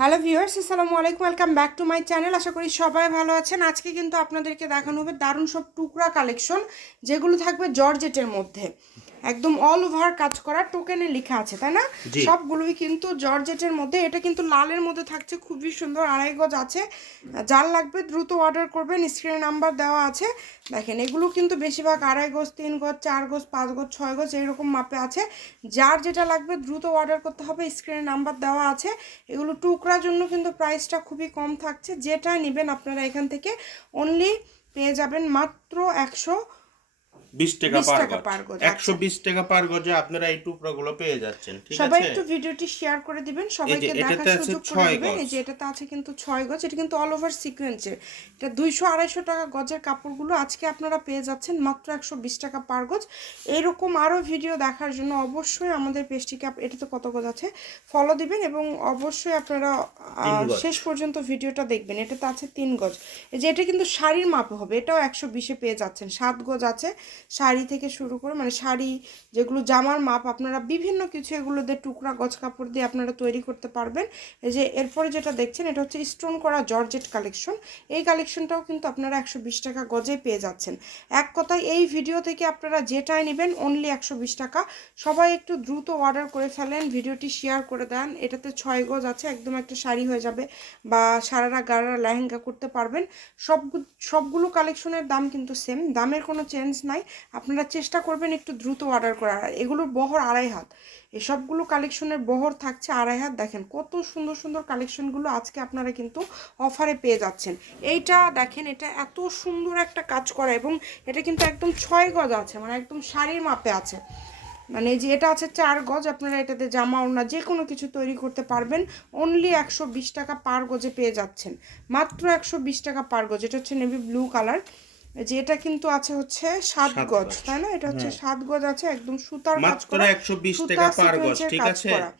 Hello viewers, আসসালামু আলাইকুম, welcome back to my channel. আশা করি সবাই ভালো আছেন। আজকে কিন্তু আপনাদেরকে দেখানো হবে দারুণ সব টুকরা কালেকশন, যেগুলো থাকবে জর্জেটের মধ্যে, একদম অল ওভার কাজ করা, টোকেনে লেখা আছে, তাই না? জি। সবগুলোই কিন্তু জর্জেটের মধ্যে। এটা কিন্তু লালের মধ্যে থাকছে, খুবই সুন্দর, 2.5 গজ আছে। যার লাগবে দ্রুত অর্ডার করবেন, স্ক্রিনে নাম্বার দেওয়া আছে। দেখেন, এগুলো কিন্তু বেশিরভাগ 2.5 গজ, 3 গজ, 4 গজ, 5 গজ, 6 গজ এইরকম মাপে আছে। যার যেটা লাগবে দ্রুত অর্ডার করতে হবে, স্ক্রিনে নাম্বার দেওয়া আছে। এগুলো টুকরার জন্য কিন্তু প্রাইসটা খুবই কম থাকছে। যেটা নেবেন আপনারা এখান থেকে অনলি পেয়ে যাবেন মাত্র 120 টাকা পার গজ। আচ্ছা, 120 টাকা পার গজে আপনারা এই টুকরাগুলো পেয়ে যাচ্ছেন, ঠিক সবাই আছে? একটু ভিডিওটি শেয়ার করে দিবেন, এই যে সবাইকে দেখার এটাতে আছে সুযোগ করে 6 দিবেন। গজ। এই যে এটাতে আছে কিন্তু 6 গজ, এটা কিন্তু অল ওভার সিকোয়েন্সের। এটা 200-250 টাকা গজের কাপড়গুলো আজকে আপনারা পেয়ে যাচ্ছেন মাত্র 120 টাকা পার গজ। এরকম আরও ভিডিও দেখার জন্য অবশ্যই আমাদের পেজটিকে, এটাতে কত গজ আছে, ফলো দিবেন এবং অবশ্যই আপনারা 3 গজ। শেষ পর্যন্ত ভিডিওটা দেখবেন। এটাতে আছে 3 গজ। এই যে এটা কিন্তু শাড়ির মাপে হবে, এটাও 120-এ পেয়ে যাচ্ছেন। 7 গজ আছে শাড়ি থেকে শুরু করে, মানে শাড়ি যেগুলো জামার মাপ, আপনারা বিভিন্ন কিছু এগুলো দিয়ে টুকরা গজ কাপড় দিয়ে আপনারা তৈরি করতে পারবেন। এই যে এরপরে যেটা দেখছেন, এটা হচ্ছে স্টোন করা জর্জেট কালেকশন। এই কালেকশনটাও কিন্তু আপনারা 120 টাকা গজে পেয়ে যাচ্ছেন। এক কথায় এই ভিডিও থেকে আপনারা যেটাই নেবেন অনলি 120 টাকা। সবাই একটু দ্রুত অর্ডার করে ফেলেন, ভিডিওটি শেয়ার করে দেন। এটাতে 6 গজ আছে, একদম একটা শাড়ি হয়ে যাবে বা সারারা গারারা লেহেঙ্গা করতে পারবেন। সবগুলো কালেকশনের দাম কিন্তু সেম, দামের কোনো চেঞ্জ নাই। আপনারা চেষ্টা করবেন একটু দ্রুত অর্ডার করার। এগুলোর বহর 2.5 হাত, এই সবগুলো কালেকশনের বহর থাকছে 2.5 হাত। দেখেন কত সুন্দর সুন্দর কালেকশনগুলো আজকে আপনারা কিন্তু অফারে পেয়ে যাচ্ছেন। এইটা দেখেন, এটা এত সুন্দর একটা কাজ করা এবং এটা কিন্তু একদম 6 গজ আছে, মানে একদম শাড়ির মাপে আছে। মানে এই যে এটা আছে 4 গজ, আপনারা এটাতে জামা ওড়না যে কোনো কিছু তৈরি করতে পারবেন। অনলি 120 টাকা পার গজে পেয়ে যাচ্ছেন, মাত্র 120 টাকা পার গজ। এটা হচ্ছে নেভি ব্লু কালার। যে এটা কিন্তু আছে হচ্ছে 7 7 গজ, গজ। তাই না? এটা হচ্ছে হ্যাঁ, 7 গজ আছে, একদম সুতার কাজ মাত্র করা, 120 সুতা টাকা পার গজ, সিকোয়েন্সের ঠিক কাজ আছে? করা,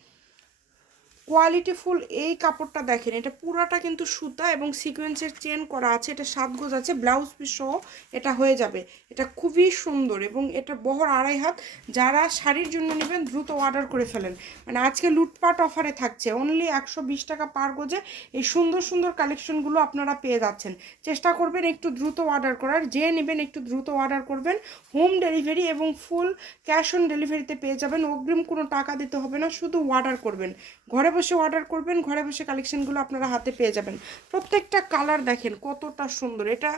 কোয়ালিটিফুল। এই কাপড়টা দেখেন, এটা পুরাটা কিন্তু সুতা এবং সিকোয়েন্সের চেন করা আছে। এটা 7 গজ আছে, ব্লাউজ পিস সহ এটা হয়ে যাবে। এটা খুবই সুন্দর এবং এটা বহর 2.5 হাত। যারা শাড়ির জন্য নেবেন দ্রুত অর্ডার করে ফেলেন, মানে আজকে লুটপাট অফারে থাকছে। অনলি 120 টাকা পার গজে এই সুন্দর সুন্দর কালেকশনগুলো আপনারা পেয়ে যাচ্ছেন। চেষ্টা করবেন একটু দ্রুত অর্ডার করার, যে নেবেন একটু দ্রুত অর্ডার করবেন। হোম ডেলিভারি এবং ফুল ক্যাশ অন ডেলিভারিতে পেয়ে যাবেন, অগ্রিম কোনো টাকা দিতে হবে না, শুধু অর্ডার করবেন। ঘরে বসে অর্ডার করবেন, ঘরে বসে কালেকশনগুলো আপনারা হাতে পেয়ে যাবেন। প্রত্যেকটা কালার দেখেন কতটা সুন্দর। এটা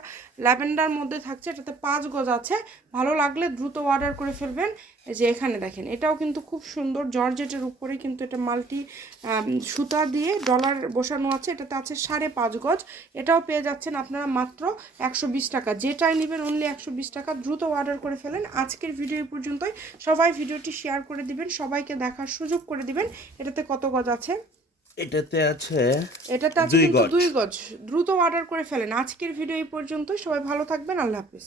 ল্যাভেন্ডার মধ্যে থাকছে, এটাতে 5 গজ আছে। ভালো লাগলে দ্রুত অর্ডার করে ফেলবেন। এই যে এখানে দেখেন, এটাও কিন্তু খুব সুন্দর, জর্জেটের উপরে কিন্তু এটা মাল্টি সুতা দিয়ে ডলার বসানো আছে। এটাতে আছে 5.5 গজ। এটাও পেয়ে যাচ্ছেন আপনারা মাত্র 120 টাকা। যেটাই নেবেন অনলি 120 টাকা। দ্রুত অর্ডার করে ফেলেন। আজকের ভিডিও এই পর্যন্তই। সবাই ভিডিওটি শেয়ার করে দিবেন, সবাইকে দেখার সুযোগ করে দিবেন। এটাতে কত গজ আছে? এটাতে আছে এটাতে আছে 2 কিন্তু গজ। 2 গজ। দ্রুত অর্ডার করে ফেলেন। আজকের ভিডিও এই পর্যন্তই। সবাই ভালো থাকবেন। আল্লাহ হাফিজ।